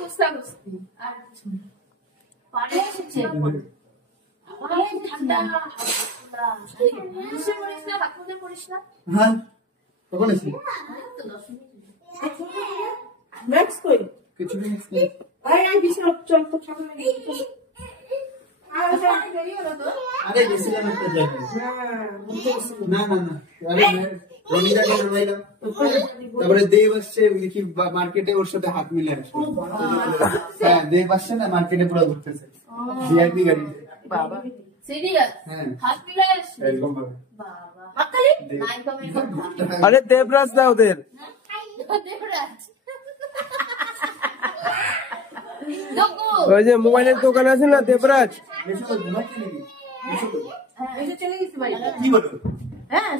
কুস্তি আর কিছু না। পানি এসেছে ঠান্ডা করিস না, হাত মুখে করিস না। হ্যাঁ কখন এসেছিস? তো 10 মিনিট ম্যাক্স কই কিছু নেই। আই বিছানা চল তো খাবে না। আরে গেছিলাম একটা জায়গায়। হ্যাঁ না না না আরে রনিদাকে নামাইলাম, তারপরে দেব আসছে দেখি মার্কেটে ওর সাথে হাত মিলে আসছে। হ্যাঁ দেব আসছে না মার্কেটে পুরো ঘুরতেছে ভিআইপি গাড়িতে। বাবা সিরিয়াস হ্যাঁ হাত মিলে আসছে এরকম ভাবে। বাবা মাতালি নাই কমে কথা আরে দেবরাজ না ওদের, দেবরাজ দগু ওই যে মোবাইলের দোকান আছে না দেবরাজ। এসো ঘুমাচ্ছি নাকি? এসো এসে চলে গেছি ভাই। কি বলো? হ্যাঁ